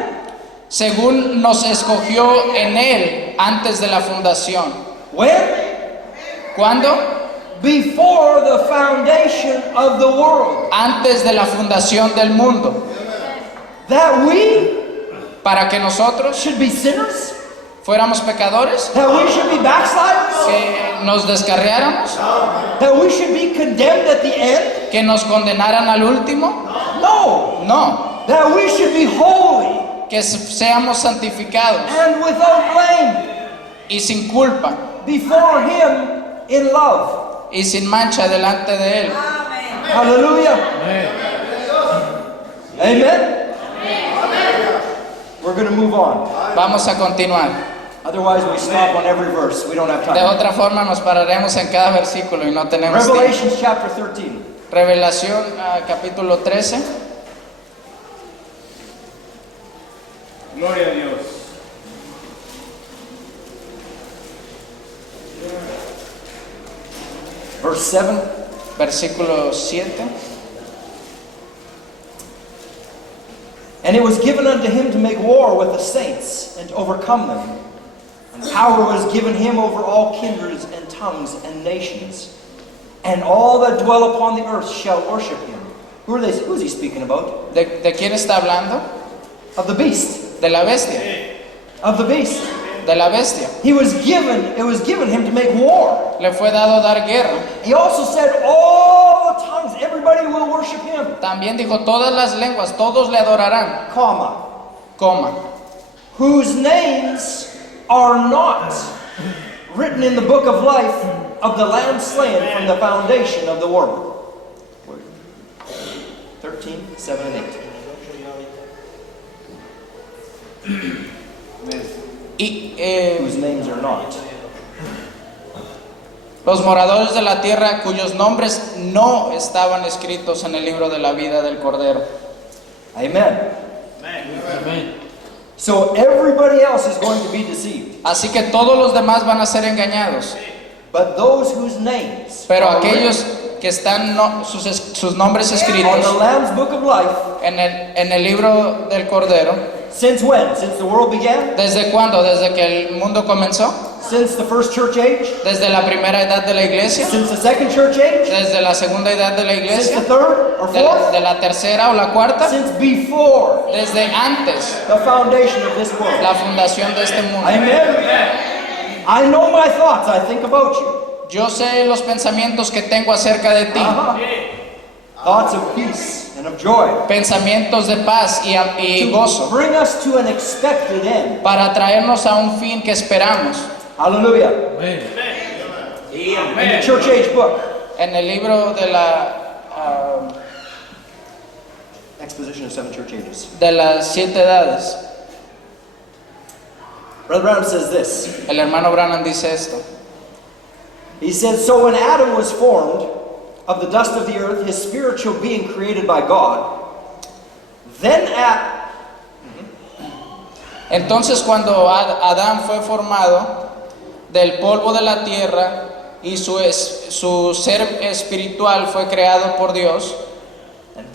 según nos escogió en Él antes de la fundación. When? ¿Cuándo? Before the foundation of the world. Antes de la fundación del mundo. That we Para que nosotros should be sinners? fuéramos pecadores, That we should be backsliders? que nos descarriáramos, That we should be condemned at the end? que nos condenaran al último. No. No, That we should be holy que seamos santificados and without blame y sin culpa before him in love. y sin mancha delante de Él. Hallelujah. Amen. We're going to move on. Vamos a continuar. Otherwise, we stop on every verse. We don't have De time. otra forma nos pararemos en cada versículo y no tenemos tiempo. Revelations chapter 13. Revelación capítulo 13. Gloria a Dios. Verse 7. Versículo 7. And it was given unto him to make war with the saints and to overcome them. And power was given him over all kindreds and tongues and nations. And all that dwell upon the earth shall worship him. Who is he speaking about? ¿De quién está hablando? Of the beast. De la bestia. Of the beast. De la bestia. It was given him to make war. Le fue dado dar guerra. He also said all the tongues, everybody will worship him. También dijo todas las lenguas, todos le adorarán. Comma. Coma. Whose names are not written in the book of life of the Lamb slain from the foundation of the world. 13, 7, and 8. Y Whose names are not. los moradores de la tierra cuyos nombres no estaban escritos en el libro de la vida del Cordero. Amen. So everybody else is going to be deceived. Así que todos los demás van a ser engañados. But those whose names Pero are aquellos que están sus nombres written on escritos the Lamb's book of life, en el libro del Cordero, since when? Since the world began? ¿desde cuándo? ¿Desde que el mundo comenzó? Since the first church age? ¿Desde la primera edad de la iglesia? Since the second church age? ¿Desde la segunda edad de la Since iglesia? the third or fourth? ¿De la tercera o la cuarta? Since before Desde antes the foundation of this world. la fundación de este mundo. Amen. I know my thoughts. I think about you. Yo sé los pensamientos que tengo acerca de ti. Thoughts of peace and of joy. Pensamientos de paz y To gozo. bring us to an expected end. Para traernos a un fin que esperamos. Hallelujah. In the church age book, En el libro de Exposition of Seven Church Ages, de las 7 edades, Brother Branham says this. el hermano Branham dice esto. He says, so when Adam was formed of the dust of the earth, his spiritual being created by God, Then Entonces cuando Adán fue formado del polvo de la tierra y su ser espiritual fue creado por Dios,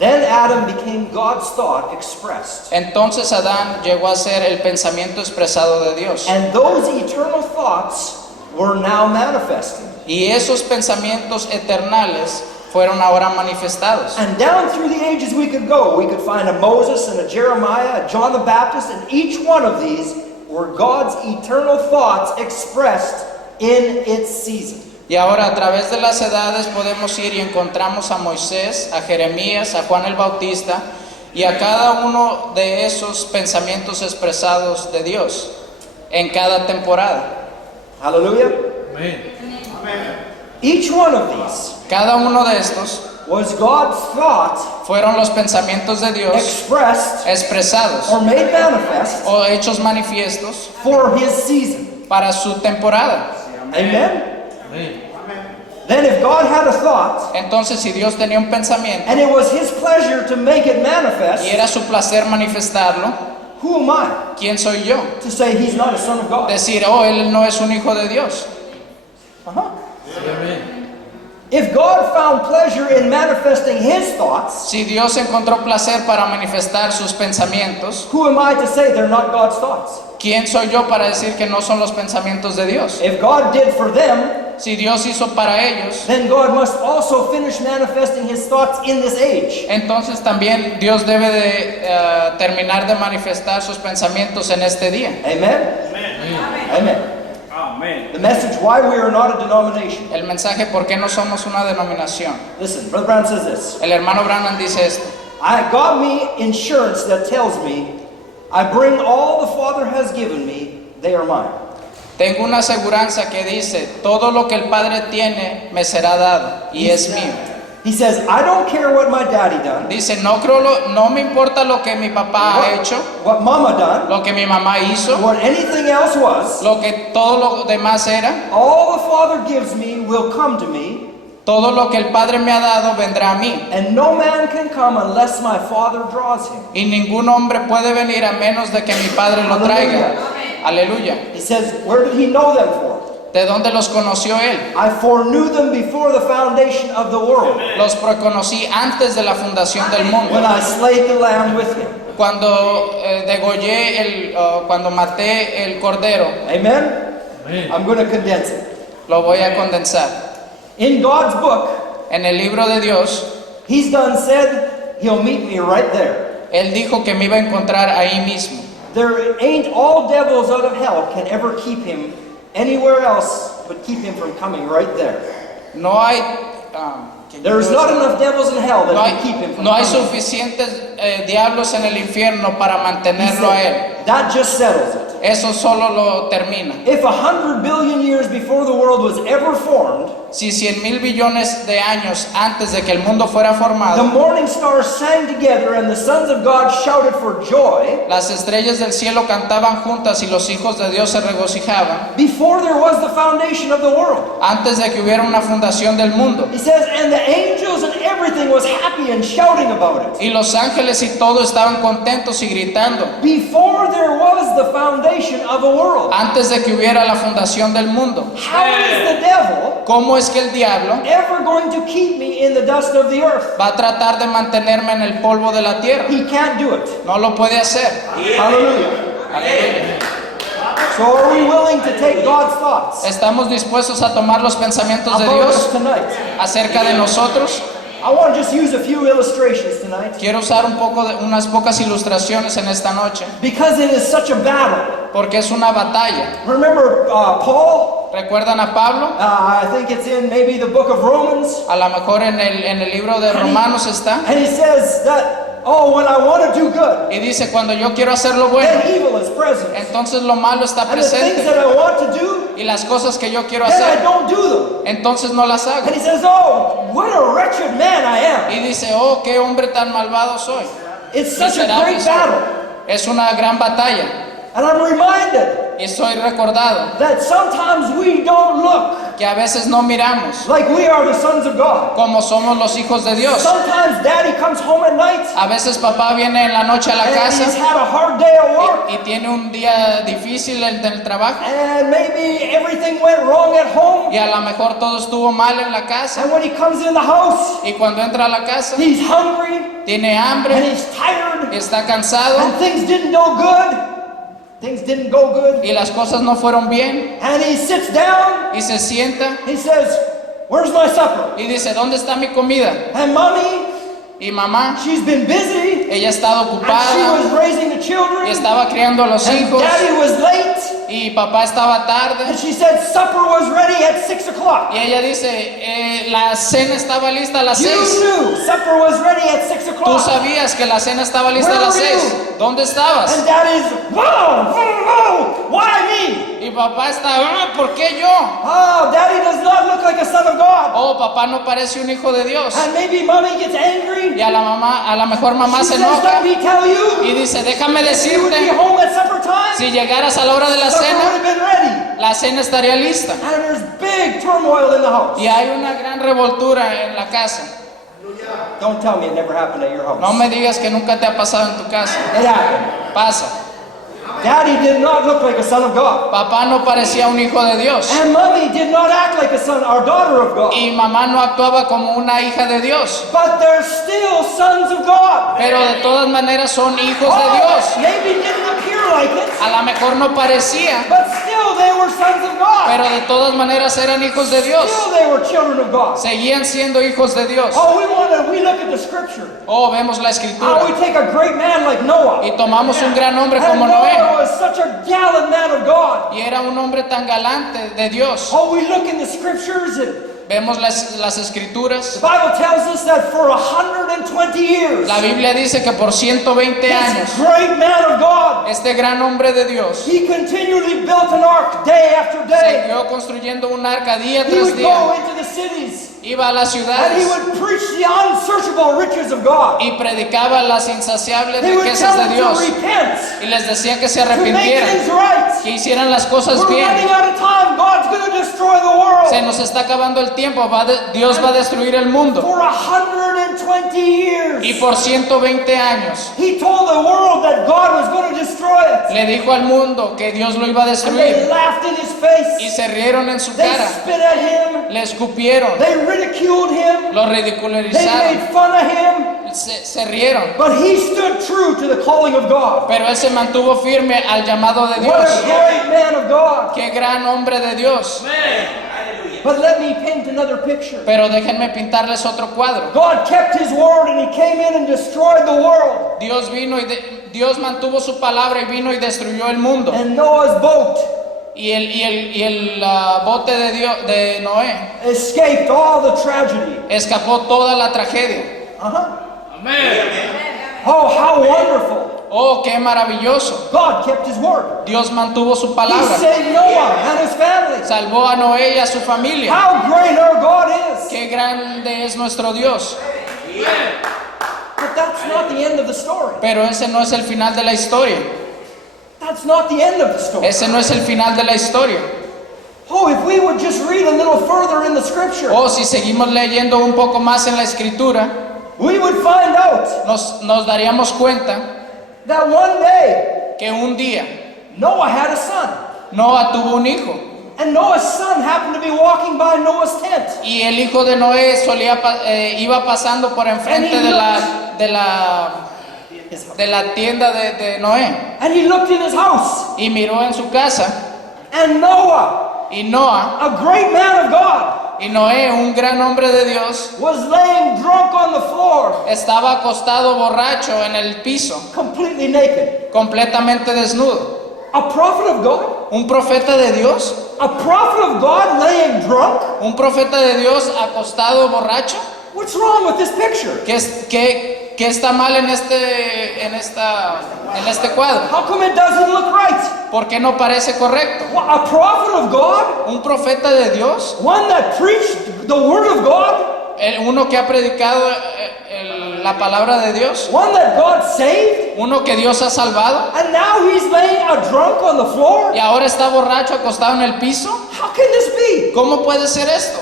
Adam became God's thought expressed. entonces Adán llegó a ser el pensamiento expresado de Dios. And those eternal thoughts were now manifested. Y esos pensamientos eternales fueron ahora manifestados. And down through the ages we could go. We could find a Moses and a Jeremiah, a John the Baptist, and each one of these were God's eternal thoughts expressed in its season. Y ahora a través de las edades podemos ir y encontramos a Moisés, a Jeremías, a Juan el Bautista y a cada uno de esos pensamientos expresados de Dios en cada temporada. Hallelujah. Amen. Each one of these Cada uno de estos was God's thought fueron los pensamientos de Dios expressed expresados or made manifest o hechos manifiestos for his season. para su temporada. Amen? Amen. Then if God had a thought, Entonces, si Dios tenía un pensamiento and it was his pleasure to make it manifest, y era su placer manifestarlo, who am I ¿quién soy yo? to say he's not a son of God? Decir, oh, él no es un hijo de Dios. Uh-huh. Amen. If God found pleasure in manifesting his thoughts, Si Dios encontró placer para manifestar sus pensamientos, who am I to say they're not God's thoughts? ¿quién soy yo para decir que no son los pensamientos de Dios? If God did for them, Si Dios hizo para ellos, then God must also finish manifesting his thoughts in this age. entonces también Dios debe de terminar de manifestar sus pensamientos en este día. Amen? Amen. Amen. The message why we are not a denomination. El mensaje, ¿por qué no somos una denominación? Listen, Brother Brown says this. El hermano Branham dice esto. I got me insurance that tells me I bring all the Father has given me, they are mine. Tengo una aseguranza que dice, todo lo que el Padre tiene me será dado y es mío. He says, I don't care what my daddy done, Dice, no me importa lo que mi papá ha hecho, what mama done, lo que mi mamá hizo, what anything else was. lo que todo lo demás era, All the Father gives me will come to me, todo lo que el Padre me ha dado vendrá a mí. and no man can come unless my Father draws him. Y ningún hombre puede venir a menos de que mi Padre lo traiga. Aleluya. He says, where did he know them for? ¿De dónde los conoció él? I foreknew them before the foundation of the world, Los conocí antes de la fundación del mundo. when I slayed the lamb with him. Cuando cuando maté el cordero, Amen? Amen. I'm going to condense it. lo voy a condensar. In God's book, En el libro de Dios, he's done said he'll meet me right there. él dijo que me iba a encontrar ahí mismo. There ain't all devils out of hell can ever keep him anywhere else but keep him from coming right there. No hay, There's not enough devils in hell that no can keep him hay, from no hay coming. suficientes diablos en el infierno para He mantenerlo a él. said, that just settles it. Eso solo lo termina. If 100 billion years before the world was ever formed, Si 100,000 billones de años antes de que el mundo fuera the formado, morning stars sang together and the sons of God shouted for joy, las estrellas del cielo cantaban juntas y los hijos de Dios se regocijaban before there was the foundation of the world. antes de que hubiera una fundación del mundo. He says, and the angels and everything was happy and shouting about it. Y los ángeles y todo estaban contentos y gritando Before there was the foundation of a world. antes de que hubiera la fundación del mundo. How is the devil ¿Cómo es que el diablo ever going to keep me in the dust of the earth? va a tratar de mantenerme en el polvo de la tierra? He can't do it. No lo puede hacer. Hallelujah. So are we willing to take God's thoughts ¿Estamos dispuestos a tomar los pensamientos de about us Dios tonight? acerca de nosotros? I want to just use a few illustrations tonight Quiero usar unas pocas ilustraciones en esta noche, because it is such a battle. porque es una batalla. Remember Paul? ¿Recuerdan a Pablo? I think it's in maybe the book of Romans. A lo mejor en el libro de Romanos está. And he says that, oh, when I want to do good, Y dice, cuando yo quiero hacer lo bueno, then evil is present. entonces lo malo está And the things that presente. I want to do, Y las cosas que yo quiero then I hacer, don't do them. entonces no las hago. And he says, oh, what a wretched man I am. Y dice, oh, qué hombre tan malvado soy. It's such a Miserable great soy. battle. Es una gran batalla. And I'm reminded Y soy recordado that sometimes we don't look que a veces no miramos like we are the sons of God. como somos los hijos de Dios. Sometimes daddy comes home at night A veces papá viene en la noche a la and he's casa had a hard day at work, y tiene un día difícil del trabajo and maybe everything went wrong at home. y a lo mejor todo estuvo mal en la casa, And when he comes in the house, y cuando entra a la casa he's hungry tiene and hambre, he's tired, está cansado and things didn't go good. Things didn't go good. y las cosas no fueron bien And he sits down, y se sienta he says, "Where's my supper?" y dice, ¿dónde está mi comida? And mommy, Y mamá, she's been busy, ella ha estado and she ocupada was raising the y children, estaba criando a los and hijos daddy was late, y papá estaba tarde. and she said supper was ready at 6 o'clock. Y ella dice, la cena estaba lista a las You 6. knew supper was ready at 6 Tú o'clock. sabías que la cena estaba lista a Where las were 6. you? ¿Dónde estabas? And daddy's, whoa, why me? Y papá está, ¿por qué yo? Oh, daddy does not look like a son of God. Oh, papá no parece un hijo de Dios. And maybe mommy gets angry. Y a la mejor mamá She se says, enoja let me tell y you, dice, déjame if you would be decirte, home at supper time, si llegaras a la hora de la supper would cena, have been ready. la cena estaría lista. And there's big turmoil in the house. Y hay una gran revoltura en la casa. Don't tell me it never happened at your house. No me digas que nunca te ha pasado en tu casa. It happened. Pasa. Daddy did not look like a son of God. Papá no parecía un hijo de Dios. And mommy did not act like a son or daughter of God. Y mamá no actuaba como una hija de Dios. But they're still sons of God. Pero de todas maneras son hijos de Dios. Maybe didn't appear like it, A lo mejor no parecía, but still they were sons of God. pero de todas maneras eran hijos de Dios. Still they were children of God. Seguían siendo hijos de Dios. Oh, we look at the scripture. Oh, vemos la Oh, escritura we take a great man like Noah. y tomamos un gran hombre And como Noah Noé. was such a gallant man of God. Y era un hombre tan galante de Dios. Oh, we look in the scriptures and Vemos las escrituras. the Bible tells us that for 120 years, La Biblia dice que por 120 años, this great man of God, este gran hombre de Dios he continually built an ark day after day. siguió construyendo un arca día He tras would día. go into the cities Iba a las and he ciudades would preach the unsearchable riches of God. y predicaba las insaciables He would riquezas tell de them Dios to repent, y les decía que se to make arrepintieran, things right. que hicieran las cosas We're bien. running out of time. God's going to destroy the world. Se nos está acabando el tiempo, Dios va a destruir el mundo. For 120 years, Y por 120 años he told the world that God was going to destroy it. le dijo al mundo que Dios lo iba a And they destruir laughed in his y face. se rieron en su They cara, spit at him. le escupieron, They ridiculed him. lo They ridicularizaron, made fun of him. se rieron. But he stood true to the calling of God. Pero él se mantuvo firme al llamado de What Dios. a great man of God. Qué gran hombre de Dios. But let me paint another picture. Pero déjenme pintarles otro cuadro. God kept his word and he came in and destroyed the world. Dios vino Dios mantuvo su palabra y vino y destruyó el mundo. And Noah's boat Y el bote de de Noé escaped all the tragedy. escapó toda la tragedia. Oh, how wonderful. Oh, qué maravilloso. God kept his word. Dios mantuvo su He palabra. saved Noah and his family. Salvó a Noé y a su familia. How great our God is. Qué grande es nuestro Dios. But that's not the end of the story. Pero ese no es el final de la historia. That's not the end of the story. Ese no es el final de la historia. Oh, if we would just read a little further in the scripture, O si seguimos leyendo un poco más en la escritura, we would find out nos daríamos cuenta that one day que un día Noah had a son. Noah tuvo un hijo. And Noah's son happened to be walking by Noah's tent. Y el hijo de Noé iba pasando por enfrente de la tienda de Noé. And he looked in his house. Y miró en su casa. And Noah, Y Noah, a great man of God, y Noé, un gran hombre de Dios, was laying drunk on the floor, estaba acostado borracho en el piso, completely naked. completamente desnudo. A prophet of God? Un profeta de Dios, A prophet of God laying drunk? un profeta de Dios acostado borracho. What's wrong with this picture? ¿Qué está mal en este cuadro? How come it doesn't look right? ¿Por qué no parece correcto? What, a prophet of God? Un profeta de Dios, One that preached the word of God? uno que ha predicado la palabra de Dios, One that God saved? uno que Dios ha salvado, And now he's laying a drunk on the floor? y ahora está borracho acostado en el piso. How can this be? be? ¿Cómo puede ser esto?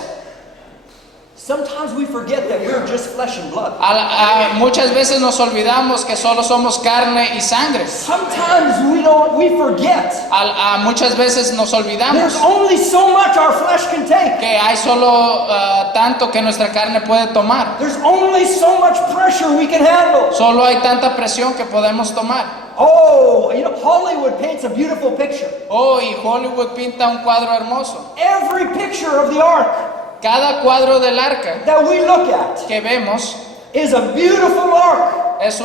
Sometimes we forget that we're just flesh and blood. Muchas veces nos olvidamos que solo somos carne y sangre. Sometimes we forget Muchas veces nos olvidamos there's only so much our flesh can take. que hay solo tanto que nuestra carne puede tomar. There's only so much pressure we can handle. Solo hay tanta presión que podemos tomar. Oh, you know, Hollywood paints a beautiful picture. Oh, y Hollywood pinta un cuadro hermoso. Every picture of the ark Cada cuadro del arca that we look at que vemos is a beautiful ark. es un